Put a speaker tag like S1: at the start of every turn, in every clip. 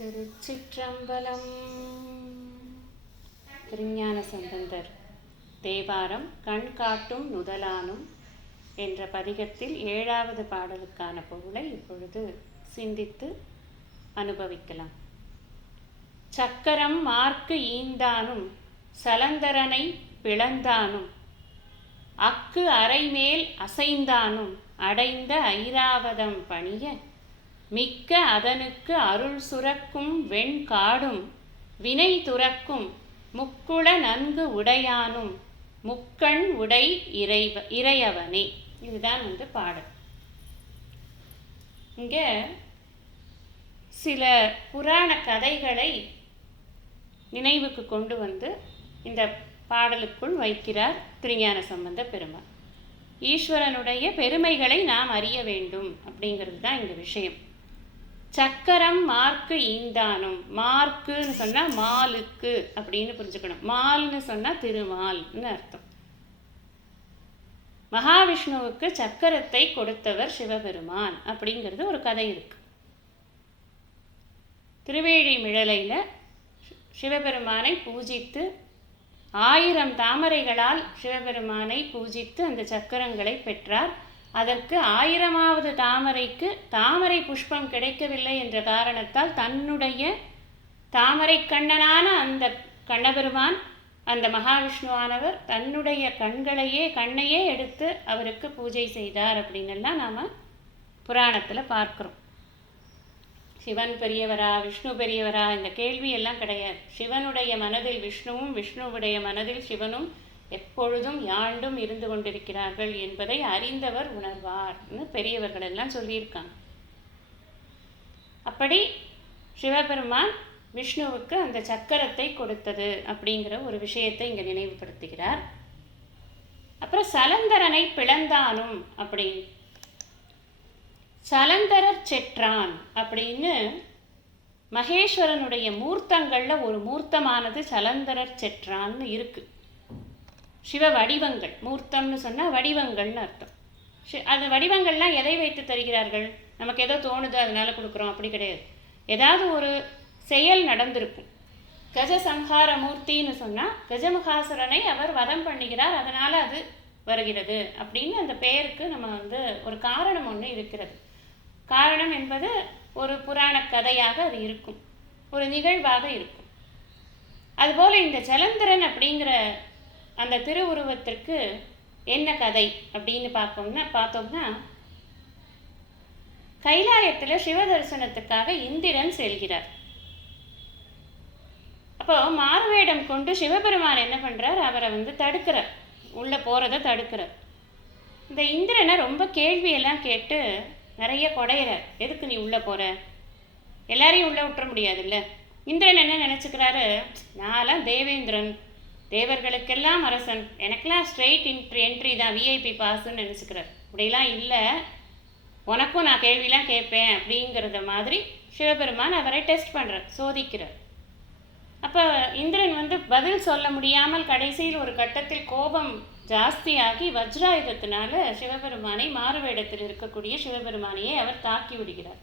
S1: திருச்சிற்றம்பலம். திருஞான சம்பந்தர் தேவாரம் கண் காட்டும் நுதலானும் என்ற பதிகத்தில் ஏழாவது பாடலுக்கான பொருளை இப்பொழுது சிந்தித்து அனுபவிக்கலாம். சக்கரம் மார்க்கு ஈந்தானும் சலந்தரனை பிளந்தானும் அக்கு அரைமேல் அசைந்தானும் அடைந்த ஐராவதம் பணிய மிக்க அதனுக்கு அருள் சுரக்கும் வெண்காடும் வினை துறக்கும் முக்குள நன்கு உடையானும் முக்கண் உடை இறைவ இறையவனே. இதுதான் வந்து பாடல். இங்கே சில புராண கதைகளை நினைவுக்கு கொண்டு வந்து இந்த பாடலுக்குள் வைக்கிறார் திருஞான சம்பந்த பெருமாள். ஈஸ்வரனுடைய பெருமைகளை நாம் அறிய வேண்டும் அப்படிங்கிறது தான் இந்த விஷயம். சக்கரம் மார்க்கு ஈந்தானும். மார்க்குன்னு சொன்னால் மாலுக்கு அப்படின்னு புரிஞ்சுக்கணும். மால்னு சொன்னால் திருமால்னு அர்த்தம். மகாவிஷ்ணுவுக்கு சக்கரத்தை கொடுத்தவர் சிவபெருமான் அப்படிங்கிறது ஒரு கதை இருக்கு. திருவேழி மிழலையில் சிவபெருமானை பூஜித்து ஆயிரம் தாமரைகளால் சிவபெருமானை பூஜித்து அந்த சக்கரங்களை பெற்றார் அதற்கு ஆயிரமாவது தாமரைக்கு தாமரை புஷ்பம் கிடைக்கவில்லை என்ற காரணத்தால் தன்னுடைய தாமரை கண்ணனான அந்த கண்ணபெருமான் அந்த மகாவிஷ்ணுவானவர் தன்னுடைய கண்களையே கண்ணையே எடுத்து அவருக்கு பூஜை செய்தார் அப்படின்னெல்லாம் நாம் புராணத்தில் பார்க்குறோம். சிவன் பெரியவரா விஷ்ணு பெரியவரா இந்த கேள்வி எல்லாம் கிடையாது. சிவனுடைய மனதில் விஷ்ணுவும் விஷ்ணுவுடைய மனதில் சிவனும் எப்பொழுதும் யாண்டும் இருந்து கொண்டிருக்கிறார்கள் என்பதை அறிந்தவர் உணர்வார்னு பெரியவர்கள் எல்லாம் சொல்லியிருக்காங்க. அப்படி சிவபெருமான் விஷ்ணுவுக்கு அந்த சக்கரத்தை கொடுத்தது அப்படிங்கிற ஒரு விஷயத்தை இங்கே நினைவுபடுத்துகிறார். அப்புறம் சலந்தரனை பிளந்தானும் அப்படி சலந்தரர் செற்றான் அப்படின்னு மகேஸ்வரனுடைய மூர்த்தங்களில் ஒரு மூர்த்தமானது சலந்தரர் செற்றான்னு இருக்குது சிவ வடிவங்கள் மூர்த்தம்னு சொன்னால் வடிவங்கள்னு அர்த்தம். அது வடிவங்கள்லாம் எதை வைத்து தருகிறார்கள்? நமக்கு ஏதோ தோணுது அதனால் கொடுக்குறோம் அப்படி கிடையாது. ஏதாவது ஒரு செயல் நடந்திருக்கும். கஜ சம்ஹார மூர்த்தின்னு சொன்னால் கஜமுகாசுரனை அவர் வதம் பண்ணுகிறார் அதனால் அது வருகிறது அப்படின்னு அந்த பெயருக்கு நம்ம வந்து ஒரு காரணம் ஒன்று இருக்கிறது. காரணம் என்பது ஒரு புராண கதையாக அது இருக்கும். ஒரு நிகழ்வாக இருக்கும். அதுபோல் இந்த ஜலந்திரன் அப்படிங்கிற அந்த திருவுருவத்திற்கு என்ன கதை அப்படின்னு பார்ப்போம்னா பார்த்தோம்னா கைலாயத்தில் சிவ தரிசனத்துக்காக இந்திரன் செல்கிறார். அப்போ மாறுவேடம் கொண்டு சிவபெருமான் என்ன பண்ணுறார் அவரை வந்து தடுக்கிறார். உள்ளே போகிறத தடுக்கிறார். இந்த இந்திரனை ரொம்ப கேள்வியெல்லாம் கேட்டு நிறைய குடையிறார். எதுக்கு நீ உள்ளே போகிற எல்லாரையும் உள்ளே விட்டுற முடியாதுல்ல? இந்திரன் என்ன நினச்சிக்கிறாரு? நான்லாம் தேவேந்திரன். தேவர்களுக்கெல்லாம் அரசன். எனக்கெல்லாம் ஸ்ட்ரெயிட் இன்ட்ரி என்ட்ரி தான் விஐபி பாஸ்ன்னு நினச்சிக்கிறார். அப்படிலாம் இல்லை. உனக்கும் நான் கேள்விலாம் கேட்பேன் அப்படிங்கிறத மாதிரி சிவபெருமான் அவரை டெஸ்ட் பண்ணுறார் சோதிக்கிறார். அப்போ இந்திரன் வந்து பதில் சொல்ல முடியாமல் கடைசியில் ஒரு கட்டத்தில் கோபம் ஜாஸ்தியாகி வஜ்ராயுதத்தினால சிவபெருமானை மாறுவேடத்தில் இருக்கக்கூடிய சிவபெருமானையே அவர் தாக்கி விடுகிறார்.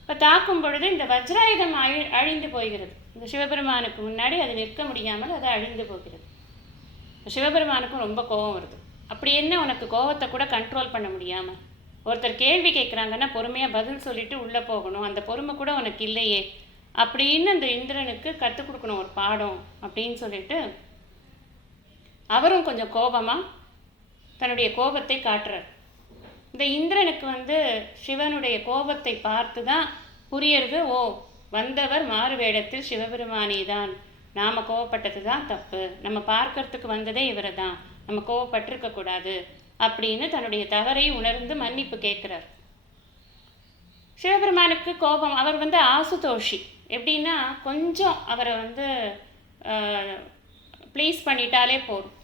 S1: இப்போ தாக்கும் பொழுது இந்த வஜ்ராயுதம் அழி அழிந்து போகிறது. இந்த சிவபெருமானுக்கு முன்னாடி அது நிற்க முடியாமல் அது அழிந்து போகிறது. சிவபெருமானுக்கும் ரொம்ப கோபம் வருது. அப்படி என்ன உனக்கு கோபத்தை கூட கண்ட்ரோல் பண்ண முடியாமல்? ஒருத்தர் கேள்வி கேட்குறாங்கன்னா பொறுமையாக பதில் சொல்லிட்டு உள்ளே போகணும். அந்த பொறுமை கூட உனக்கு இல்லையே. அப்படின்னு அந்த இந்திரனுக்கு கற்றுக் கொடுக்கணும் ஒரு பாடம் அப்படின்னு சொல்லிட்டு அவரும் கொஞ்சம் கோபமாக தன்னுடைய கோபத்தை காட்டுறார். இந்த இந்திரனுக்கு வந்து சிவனுடைய கோபத்தை பார்த்து தான் புரியறது. ஓ வந்தவர் மாறு வேடத்தில் சிவபெருமானே தான் நாம் கோவப்பட்டது தான் தப்பு. நம்ம பார்க்கறதுக்கு வந்ததே இவரை தான் நம்ம கோவப்பட்டிருக்க கூடாது அப்படின்னு தன்னுடைய தவறை உணர்ந்து மன்னிப்பு கேட்குறார். சிவபெருமானுக்கு கோபம். அவர் வந்து ஆசுதோஷி. எப்படின்னா கொஞ்சம் அவரை வந்து ப்ளீஸ் பண்ணிட்டாலே போதும்.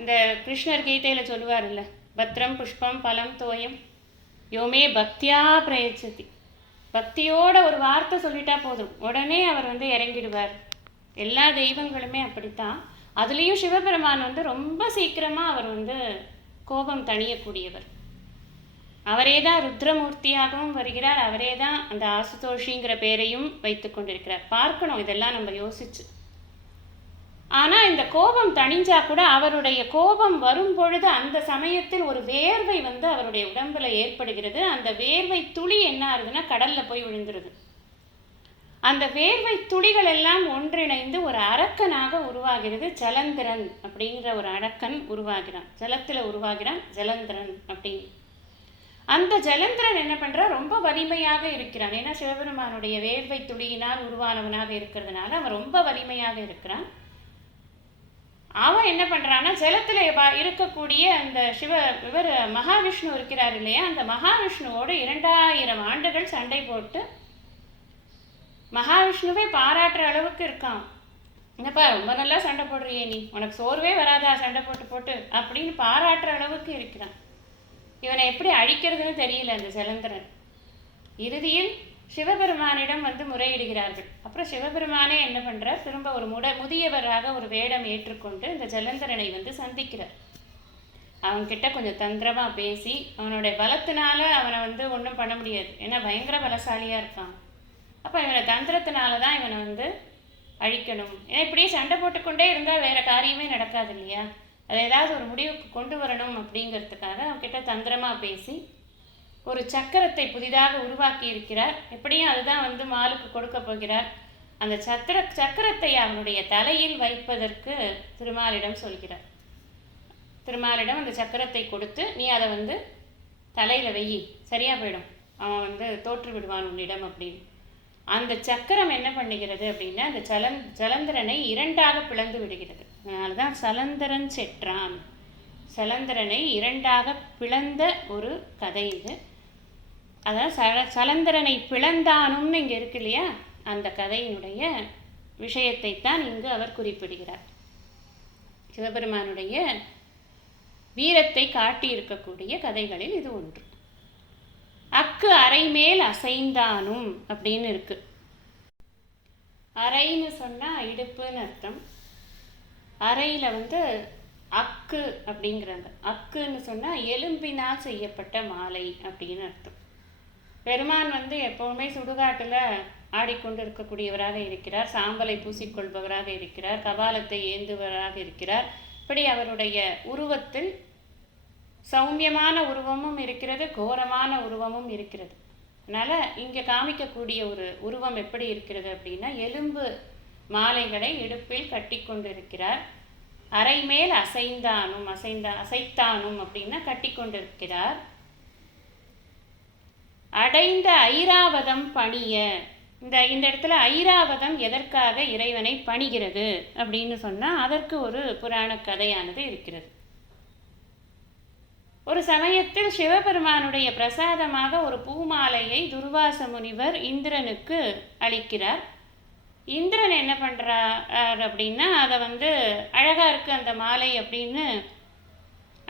S1: இந்த கிருஷ்ணர் கீதையில் சொல்லுவார்ல பத்ரம் புஷ்பம் பலம் தோயம் யோமே பக்தியா பிரயச்சதி. பக்தியோட ஒரு வார்த்தை சொல்லிட்டா போதும். உடனே அவர் வந்து இறங்கிடுவார். எல்லா தெய்வங்களுமே அப்படித்தான். அதுலேயும் சிவபெருமான் வந்து ரொம்ப சீக்கிரமாக அவர் வந்து கோபம் தணியக்கூடியவர். அவரே தான் ருத்ரமூர்த்தியாகவும் வருகிறார். அவரே தான் அந்த ஆசுதோஷிங்கிற பேரையும் வைத்து கொண்டிருக்கிறார். பார்க்கணும் இதெல்லாம் நம்ம யோசிச்சு. ஆனால் இந்த கோபம் தணிஞ்சா கூட அவருடைய கோபம் வரும் பொழுது அந்த சமயத்தில் ஒரு வேர்வை வந்து அவருடைய உடம்பில் ஏற்படுகிறது. அந்த வேர்வை துளி என்ன ஆகுதுன்னா கடலில் போய் விழுந்துருது. அந்த வேர்வை துளிகள் எல்லாம் ஒன்றிணைந்து ஒரு அரக்கனாக உருவாகிறது ஜலந்திரன் அப்படிங்கிற ஒரு அரக்கன் உருவாகிறான். ஜலத்தில் உருவாகிறான் ஜலந்திரன் அப்படின்னு. அந்த ஜலந்திரன் என்ன பண்ணுறான் ரொம்ப வலிமையாக இருக்கிறான். ஏன்னா சிவபெருமானுடைய வேர்வை துளியினால் உருவானவனாக இருக்கிறதுனால அவன் ரொம்ப வலிமையாக இருக்கிறான். அவன் என்ன பண்ணுறான்னா ஜலத்தில் இருக்கக்கூடிய அந்த சிவ இவர் மகாவிஷ்ணு இருக்கிறார் இல்லையா? அந்த மகாவிஷ்ணுவோடு இரண்டாயிரம் ஆண்டுகள் சண்டை போட்டு மகாவிஷ்ணுவை பாராட்டுற அளவுக்கு இருக்கான். என்னப்பா ரொம்ப நல்லா சண்டை போடுறியே நீ? உனக்கு சோர்வே வராதா சண்டை போட்டு போட்டு அப்படின்னு பாராட்டுற அளவுக்கு இருக்கிறான். இவனை எப்படி அழிக்கிறதுன்னு தெரியல அந்த ஜலந்திரன். இறுதியில் சிவபெருமானிடம் வந்து முறையிடுகிறார்கள். அப்புறம் சிவபெருமானே என்ன பண்ணுறார் திரும்ப ஒரு முட முதியவராக ஒரு வேடம் ஏற்றுக்கொண்டு இந்த ஜலந்தரனை வந்து சந்திக்கிறார். அவன்கிட்ட கொஞ்சம் தந்திரமாக பேசி அவனுடைய பலத்தினால அவனை வந்து ஒன்றும் பண்ண முடியாது. ஏன்னா பயங்கர பலசாலியாக இருக்கான். அப்போ இவனை தந்திரத்தினால தான் இவனை வந்து அழிக்கணும். ஏன்னா இப்படியே சண்டை போட்டுக்கொண்டே இருந்தால் வேறு காரியமே நடக்காது இல்லையா? அதை ஏதாவது ஒரு முடிவுக்கு கொண்டு வரணும் அப்படிங்கிறதுக்காக அவன்கிட்ட தந்திரமாக பேசி ஒரு சக்கரத்தை புதிதாக உருவாக்கி இருக்கிறார் எப்படியும் அதுதான் வந்து மாலுக்கு கொடுக்க போகிறார். அந்த சக்கர சக்கரத்தை அவனுடைய தலையில் வைப்பதற்கு திருமாலிடம் சொல்கிறார். திருமாலிடம் அந்த சக்கரத்தை கொடுத்து நீ அதை வந்து தலையில் வெயி சரியாக போயிடும். அவன் வந்து தோற்று விடுவான் உன்னிடம் அப்படின்னு. அந்த சக்கரம் என்ன பண்ணுகிறது அப்படின்னா அந்த ஜலந் ஜலந்திரனை இரண்டாக பிளந்து விடுகிறது. அதனால தான் சலந்தரன் செற்றான். சலந்தரனை இரண்டாக பிளந்த ஒரு கதை இது. அதாவது சல சலந்தரனை பிளந்தானும்னு இங்கே இருக்கு இல்லையா? அந்த கதையினுடைய விஷயத்தை தான் இங்கு அவர் குறிப்பிடுகிறார். சிவபெருமானுடைய வீரத்தை காட்டியிருக்கக்கூடிய கதைகளில் இது ஒன்று. அக்கு அரைமேல் அசைந்தானும் அப்படின்னு இருக்கு. அரைன்னு சொன்னால் இடுப்புன்னு அர்த்தம். அறையில் வந்து அக்கு அப்படிங்கிறாங்க. அக்குன்னு சொன்னால் எலும்பினால் செய்யப்பட்ட மாலை அப்படின்னு அர்த்தம். பெருமான் வந்து எப்போவுமே சுடுகாட்டில் ஆடிக்கொண்டு இருக்கக்கூடியவராக இருக்கிறார். சாம்பலை பூசிக்கொள்பவராக இருக்கிறார். கபாலத்தை ஏந்துவராக இருக்கிறார். இப்படி அவருடைய உருவத்தில் சௌமியமான உருவமும் இருக்கிறது கோரமான உருவமும் இருக்கிறது. அதனால் இங்கே காமிக்கக்கூடிய ஒரு உருவம் எப்படி இருக்கிறது அப்படின்னா எலும்பு மாலைகளை இடுப்பில் கட்டி கொண்டிருக்கிறார் அரை மேல் அசைந்தானும் அசைந்தா அசைத்தானும் அப்படின்னா கட்டி கொண்டிருக்கிறார் அடைந்த ஐராவதம் பணிய. இந்த இந்த இடத்துல ஐராவதம் எதற்காக இறைவனை பணிகிறது அப்படின்னு சொன்னால் அதற்கு ஒரு புராண கதையானது இருக்கிறது. ஒரு சமயத்தில் சிவபெருமானுடைய பிரசாதமாக ஒரு பூமாலையை துர்வாச முனிவர் இந்திரனுக்கு அளிக்கிறார். இந்திரன் என்ன பண்ணுறார் அப்படின்னா அதை வந்து அழகாக இருக்குது அந்த மாலை அப்படின்னு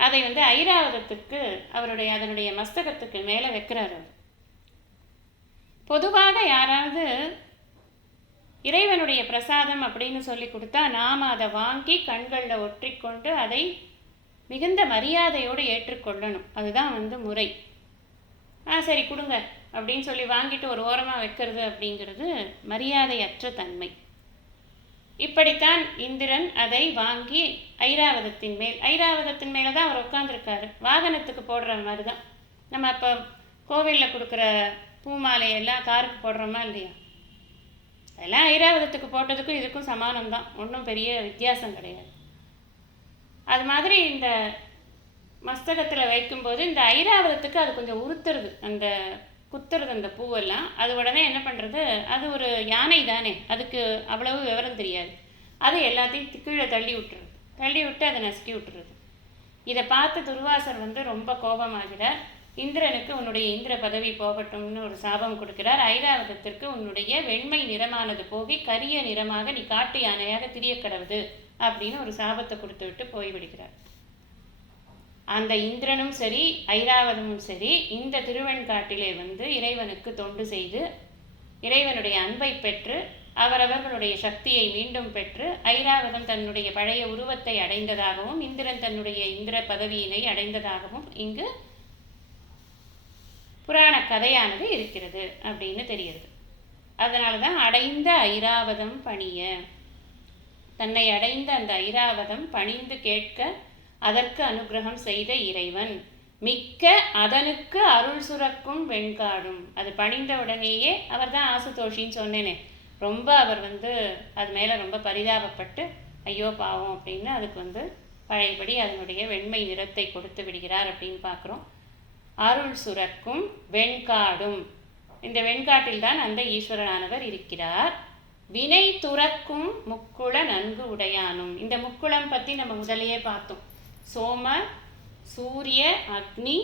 S1: அதை வந்து ஐராவதத்துக்கு அவருடைய அதனுடைய மஸ்தகத்துக்கு மேலே வைக்கிறார் அவர். பொதுவாக யாராவது இறைவனுடைய பிரசாதம் அப்படின்னு சொல்லி கொடுத்தா நாம் அதை வாங்கி கண்களில் ஒற்றிக்கொண்டு அதை மிகுந்த மரியாதையோடு ஏற்றுக்கொள்ளணும். அதுதான் வந்து முறை. ஆ சரி கொடுங்க. அப்படின்னு சொல்லி வாங்கிட்டு ஒரு ஓரமாக வைக்கிறது அப்படிங்கிறது மரியாதையற்ற தன்மை. இப்படித்தான் இந்திரன் அதை வாங்கி ஐராவதத்தின் மேல் ஐராவதத்தின் மேலே தான் அவர் உட்காந்துருக்காரு வாகனத்துக்கு போடுற மாதிரி தான் நம்ம இப்போ கோவிலில் கொடுக்குற பூமாலையெல்லாம் காருக்கு போடுறோமா இல்லையா? அதெல்லாம் ஐராவதத்துக்கு போட்டதுக்கும் இதுக்கும் சமானம் தான் ஒன்றும் பெரிய வித்தியாசம் கிடையாது. அது மாதிரி இந்த மஸ்தகத்தில் வைக்கும்போது இந்த ஐராவதத்துக்கு அது கொஞ்சம் உறுத்துறது. அந்த குத்துறது அந்த பூவெல்லாம். அது உடனே என்ன பண்ணுறது அது ஒரு யானை தானே. அதுக்கு அவ்வளவு விவரம் தெரியாது. அது எல்லாத்தையும் கீழே தள்ளி விட்டுறது. தள்ளி விட்டு அதை நசுக்கி விட்டுறது. இதை பார்த்து துர்வாசர் வந்து ரொம்ப கோபமாகிறார் இந்திரனுக்கு உன்னுடைய இந்திர பதவி போகட்டும்னு ஒரு சாபம் கொடுக்கிறார். ஐராவதத்திற்கு உன்னுடைய வெண்மை நிறமானது போகி கரிய நிறமாக நீ காட்டு யானையாக திரிய கடவுது அப்படின்னு ஒரு சாபத்தை கொடுத்து விட்டு போய்விடுகிறார் அந்த இந்திரனும் சரி ஐராவதமும் சரி இந்த திருவெண்காட்டிலே வந்து இறைவனுக்கு தொண்டு செய்து இறைவனுடைய அன்பை பெற்று அவரவர்களுடைய சக்தியை மீண்டும் பெற்று ஐராவதம் தன்னுடைய பழைய உருவத்தை அடைந்ததாகவும் இந்திரன் தன்னுடைய இந்திர பதவியினை அடைந்ததாகவும் இங்கு புராண கதையானது இருக்கிறது அப்படின்னு தெரிகிறது. அதனால தான் அடைந்த ஐராவதம் பணிய. தன்னை அடைந்த அந்த ஐராவதம் பணிந்து கேட்க அதற்கு அனுகிரகம் செய்த இறைவன். மிக்க அதனுக்கு அருள் சுரக்கும் வெண்காடும். அது பணிந்த உடனேயே அவர் தான் ஆசுதோஷின்னு சொன்னேனே. ரொம்ப அவர் வந்து அது மேலே ரொம்ப பரிதாபப்பட்டு ஐயோ பாவம் அப்படின்னு அதுக்கு வந்து பழையபடி அதனுடைய வெண்மை நிறத்தை கொடுத்து விடுகிறார் அப்படின்னு பார்க்குறோம் அருள் சுரக்கும் வெண்காடும். இந்த வெண்காட்டில் தான் அந்த ஈஸ்வரனானவர் இருக்கிறார். வினை துறக்கும் முக்குள நன்கு உடையானும். இந்த முக்குளம் பற்றி நம்ம முதலையே பார்த்தோம். சோம சூரிய அக்னி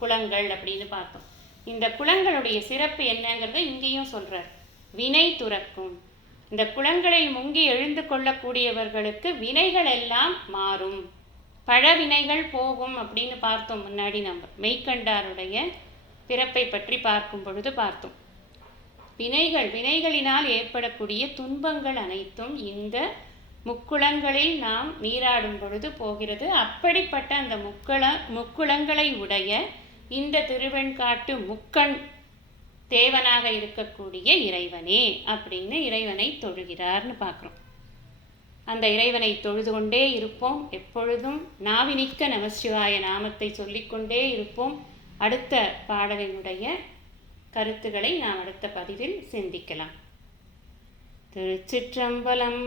S1: குளங்கள் அப்படின்னு பார்த்தோம். இந்த குளங்களுடைய சிறப்பு என்னங்கிறத இங்கேயும் சொல்கிறார் வினை துறக்கும். இந்த குளங்களை முங்கி எழுந்து கொள்ளக்கூடியவர்களுக்கு வினைகள் எல்லாம் மாறும். பழவினைகள் போகும் அப்படின்னு பார்த்தோம் முன்னாடி நம்ம. மெய்க்கண்டாருடைய பிறப்பை பற்றி பார்க்கும் பொழுது பார்த்தோம். வினைகள் வினைகளினால் ஏற்படக்கூடிய துன்பங்கள் அனைத்தும் இந்த முக்குளங்களில் நாம் நீராடும் பொழுது போகிறது. அப்படிப்பட்ட அந்த முக்குள முக்குளங்களை உடைய இந்த திருவெண்காட்டு முக்கண் தேவனாக இருக்கக்கூடிய இறைவனே அப்படின்னு இறைவனை தொழுகிறார்னு பார்க்குறோம். அந்த இறைவனை தொழுது கொண்டே இருப்போம். எப்பொழுதும் நாவினிக்க நமசிவாய நாமத்தை சொல்லிக்கொண்டே இருப்போம். அடுத்த பாடலினுடைய கருத்துக்களை நாம் அடுத்த பதிவில் சிந்திக்கலாம். திருச்சிற்றம்பலம்